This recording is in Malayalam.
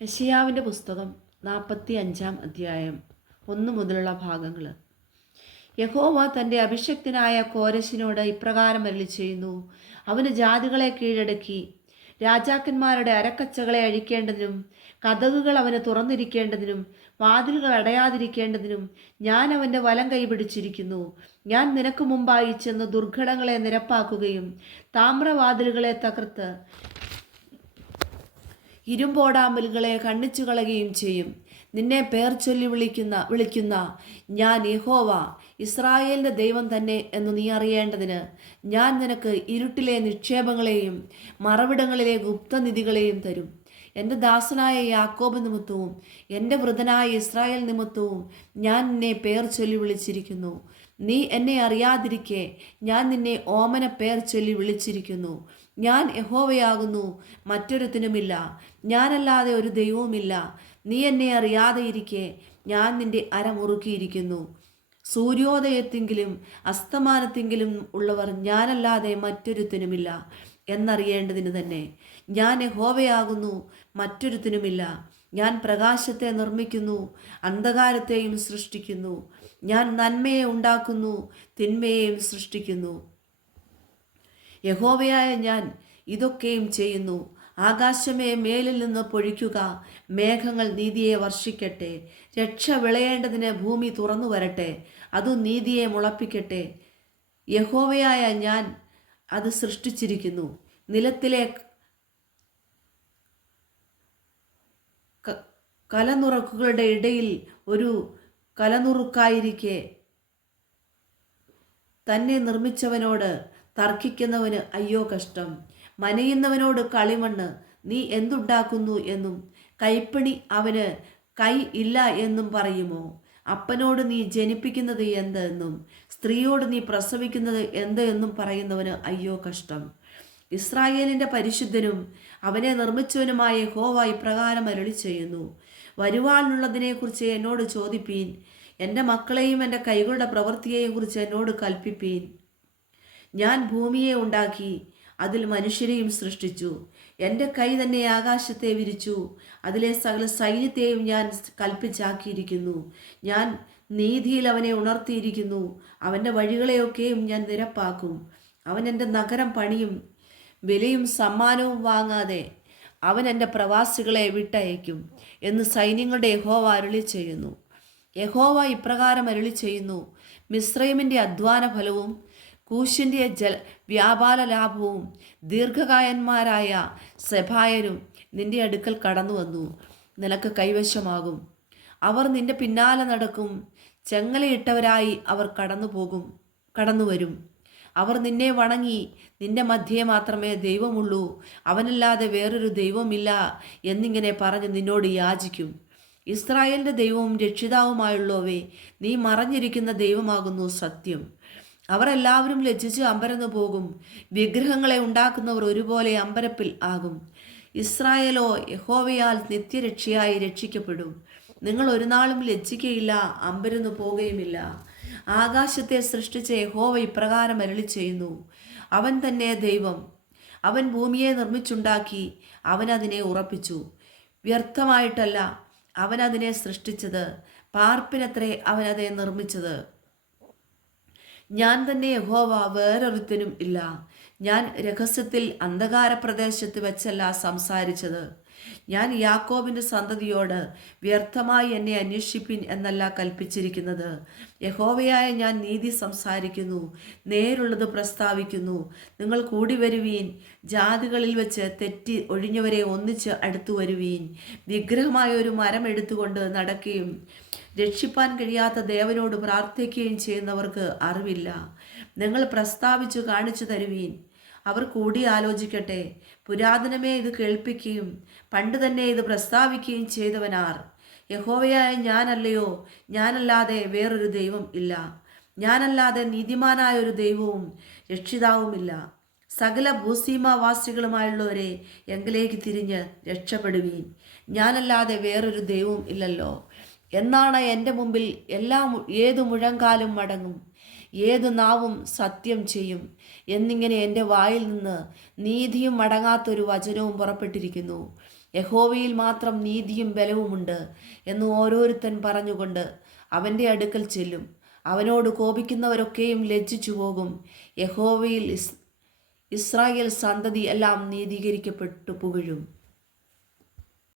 യെശയ്യാവിൻ്റെ പുസ്തകം 45 അധ്യായം 1 മുതലുള്ള ഭാഗങ്ങൾ. യഹോവ തൻ്റെ അഭിഷിക്തനായ കോരശിനോട് ഇപ്രകാരം അരുളിച്ചെയ്യുന്നു: അവന് ജാതികളെ കീഴടക്കി രാജാക്കന്മാരുടെ അരക്കച്ചകളെ അഴിക്കേണ്ടതിനും കതകുകൾ അവന് തുറന്നിരിക്കേണ്ടതിനും വാതിലുകൾ അടയാതിരിക്കേണ്ടതിനും ഞാൻ അവൻ്റെ വലം കൈപിടിച്ചിരിക്കുന്നു. ഞാൻ നിനക്ക് മുമ്പായി ചെന്ന് ദുർഘടങ്ങളെ നിരപ്പാക്കുകയും താമ്രവാതിലുകളെ തകർത്ത് ഇരുമ്പോടാമ്പലുകളെ ഖണ്ഡിച്ചു കളയുകയും ചെയ്യും. നിന്നെ പേർ ചൊല്ലി വിളിക്കുന്ന ഞാൻ യഹോവ, ഇസ്രായേലിൻ്റെ ദൈവം തന്നെ എന്ന് നീ അറിയേണ്ടതിന് ഞാൻ നിനക്ക് ഇരുട്ടിലെ നിക്ഷേപങ്ങളെയും മറവിടങ്ങളിലെ ഗുപ്തനിധികളെയും തരും. എൻ്റെ ദാസനായ യാക്കോബ് നിമിത്തവും എൻ്റെ വൃതനായ ഇസ്രായേൽ നിമിത്തവും ഞാൻ നിന്നെ പേർ ചൊല്ലി വിളിച്ചിരിക്കുന്നു. നീ എന്നെ അറിയാതിരിക്കെ ഞാൻ നിന്നെ ഓമന പേർ ചൊല്ലി വിളിച്ചിരിക്കുന്നു. ഞാൻ യഹോവയാകുന്നു, മറ്റൊരുത്തനുമില്ല. ഞാനല്ലാതെ ഒരു ദൈവവുമില്ല. നീ എന്നെ അറിയാതെ ഇരിക്കെ ഞാൻ നിന്റെ അരമുറുക്കിയിരിക്കുന്നു. സൂര്യോദയത്തെങ്കിലും അസ്തമാനത്തെങ്കിലും ഉള്ളവർ ഞാനല്ലാതെ മറ്റൊരുത്തനുമില്ല എന്നറിയേണ്ടതിന് തന്നെ. ഞാൻ യഹോവയാകുന്നു, മറ്റൊരുത്തനുമില്ല. ഞാൻ പ്രകാശത്തെ നിർമ്മിക്കുന്നു, അന്ധകാരത്തെയും സൃഷ്ടിക്കുന്നു. ഞാൻ നന്മയെ ഉണ്ടാക്കുന്നു, തിന്മയെയും സൃഷ്ടിക്കുന്നു. യഹോവയായ ഞാൻ ഇതൊക്കെയും ചെയ്യുന്നു. ആകാശമേ, മേലിൽ നിന്ന് പൊഴിക്കുക, മേഘങ്ങൾ നീതിയെ വർഷിക്കട്ടെ. രക്ഷ വിളയേണ്ടതിന് ഭൂമി തുറന്നു വരട്ടെ, അതു നീതിയെ മുളപ്പിക്കട്ടെ. യഹോവയായ ഞാൻ അത് സൃഷ്ടിച്ചിരിക്കുന്നു. നിലത്തിലെ കലനുറക്കുകളുടെ ഇടയിൽ ഒരു കലനുറുക്കായിരിക്കെ തന്നെ നിർമ്മിച്ചവനോട് തർക്കിക്കുന്നവന് അയ്യോ കഷ്ടം. മനയുന്നവനോട് കളിമണ്ണ്, നീ എന്തുണ്ടാക്കുന്നു എന്നും കൈപ്പണി അവന് കൈ ഇല്ല എന്നും പറയുമോ? അപ്പനോട് നീ ജനിപ്പിക്കുന്നത് എന്ത് എന്നും സ്ത്രീയോട് നീ പ്രസവിക്കുന്നത് എന്ത് എന്നും പറയുന്നവന് അയ്യോ കഷ്ടം. ഇസ്രായേലിൻ്റെ പരിശുദ്ധനും അവനെ നിർമ്മിച്ചവനുമായ യഹോവ ഇപ്രകാരം അരുളി ചെയ്യുന്നു: വരുവാനുള്ളതിനെക്കുറിച്ച് എന്നോട് ചോദിപ്പീൻ. എൻ്റെ മക്കളെയും എൻ്റെ കൈകളുടെ പ്രവൃത്തിയെയും കുറിച്ച് എന്നോട് കൽപ്പിപ്പീൻ. ഞാൻ ഭൂമിയെ ഉണ്ടാക്കി, അതിൽ മനുഷ്യരെയും സൃഷ്ടിച്ചു. എൻ്റെ കൈ തന്നെ ആകാശത്തെ വിരിച്ചു, അതിലെ സകല സൈന്യത്തെയും ഞാൻ കൽപ്പിച്ചാക്കിയിരിക്കുന്നു. ഞാൻ നീതിയിൽ അവനെ ഉണർത്തിയിരിക്കുന്നു. അവൻ്റെ വഴികളെയൊക്കെയും ഞാൻ നിരപ്പാക്കും. അവൻ എൻ്റെ നഗരം പണിയും, വിലയും സമ്മാനവും വാങ്ങാതെ അവൻ എൻ്റെ പ്രവാസികളെ വിട്ടയക്കും എന്ന് സൈന്യങ്ങളുടെ യഹോവ അരുളി ചെയ്യുന്നു. യഹോവ ഇപ്രകാരം അരുളി ചെയ്യുന്നു: മിസ്രൈമിൻ്റെ അധ്വാന ഫലവും കൂശിൻ്റെ വ്യാപാര ലാഭവും ദീർഘകായന്മാരായ സെബായരും നിന്റെ അടുക്കൽ കടന്നു വന്നു നിനക്ക് കൈവശമാകും. അവർ നിന്റെ പിന്നാലെ നടക്കും. ചെങ്ങലയിട്ടവരായി അവർ കടന്നു വരും. അവർ നിന്നെ വണങ്ങി, നിന്റെ മധ്യേ മാത്രമേ ദൈവമുള്ളൂ, അവനല്ലാതെ വേറൊരു ദൈവമില്ല എന്നിങ്ങനെ പറഞ്ഞ് നിന്നോട് യാചിക്കും. ഇസ്രായേലിൻ്റെ ദൈവവും രക്ഷിതാവുമായുള്ളവേ, നീ മറഞ്ഞിരിക്കുന്ന ദൈവമാകുന്നു സത്യം. അവർ എല്ലാവരും ലജ്ജിച്ച് അമ്പരന്നു പോകും. വിഗ്രഹങ്ങളെ ഉണ്ടാക്കുന്നവർ ഒരുപോലെ അമ്പരപ്പിൽ ആകും. ഇസ്രായേലോ യഹോവയാൽ നിത്യരക്ഷയായി രക്ഷിക്കപ്പെടും. നിങ്ങൾ ഒരു നാളും ലജ്ജിക്കയില്ല, അമ്പരന്നു പോകുകയുമില്ല. ആകാശത്തെ സൃഷ്ടിച്ച യഹോവ ഇപ്രകാരം അരുളി ചെയ്യുന്നു: അവൻ തന്നെ ദൈവം. അവൻ ഭൂമിയെ നിർമ്മിച്ചുണ്ടാക്കി, അവൻ അതിനെ ഉറപ്പിച്ചു. വ്യർത്ഥമായിട്ടല്ല അവൻ അതിനെ സൃഷ്ടിച്ചത്, പാർപ്പിനത്രേ അവൻ അതിനെ നിർമ്മിച്ചത്. ഞാൻ തന്നെ യഹോവ, വേറൊരുത്തനും ഇല്ല. ഞാൻ രഹസ്യത്തിൽ അന്ധകാര പ്രദേശത്ത് വെച്ചല്ല സംസാരിച്ചത്. ഞാൻ യാക്കോബിൻ്റെ സന്തതിയോട് വ്യർത്ഥമായി എന്നെ അന്വേഷിപ്പിൻ എന്നല്ല കൽപ്പിച്ചിരിക്കുന്നത്. യഹോവയായ ഞാൻ നീതി സംസാരിക്കുന്നു, നേരുള്ളത് പ്രസ്താവിക്കുന്നു. നിങ്ങൾ കൂടി വരുവീൻ, ജാതികളിൽ വെച്ച് തെറ്റി ഒഴിഞ്ഞവരെ ഒന്നിച്ച് അടുത്തു വരുവീൻ. വിഗ്രഹമായ ഒരു മരം എടുത്തുകൊണ്ട് നടക്കുകയും രക്ഷിപ്പാൻ കഴിയാത്ത ദേവനോട് പ്രാർത്ഥിക്കുകയും ചെയ്യുന്നവർക്ക് അറിവില്ല. നിങ്ങൾ പ്രസ്താവിച്ചു കാണിച്ചു തരുവീൻ. അവർ കൂടി ആലോചിക്കട്ടെ. പുരാതനമേ ഇത് കേൾപ്പിക്കുകയും പണ്ട് തന്നെ ഇത് പ്രസ്താവിക്കുകയും ചെയ്തവനാർ? യഹോവയായ ഞാനല്ലയോ? ഞാനല്ലാതെ വേറൊരു ദൈവം ഇല്ല. ഞാനല്ലാതെ നീതിമാനായ ഒരു ദൈവവും രക്ഷിതാവുമില്ല. സകല ഭൂസീമാവാസികളുമായുള്ളവരെ എങ്കിലേക്ക് തിരിഞ്ഞ് രക്ഷപ്പെടുവീൻ. ഞാനല്ലാതെ വേറൊരു ദൈവവും ഇല്ലല്ലോ. എന്നാണ് എൻ്റെ മുമ്പിൽ ഏതു മുഴങ്കാലും മടങ്ങും, ഏതു നാവും സത്യം ചെയ്യും എന്നിങ്ങനെ എൻ്റെ വായിൽ നിന്ന് നീതിയും മടങ്ങാത്തൊരു വചനവും പുറപ്പെട്ടിരിക്കുന്നു. യഹോവയിൽ മാത്രം നീതിയും ബലവുമുണ്ട് എന്ന് ഓരോരുത്തൻ പറഞ്ഞുകൊണ്ട് അവൻ്റെ അടുക്കൽ ചെല്ലും. അവനോട് കോപിക്കുന്നവരൊക്കെയും ലജ്ജിച്ചു പോകും. യഹോവയിൽ ഇസ്രായേൽ സന്തതി എല്ലാം നീതീകരിക്കപ്പെട്ടു പുകഴും.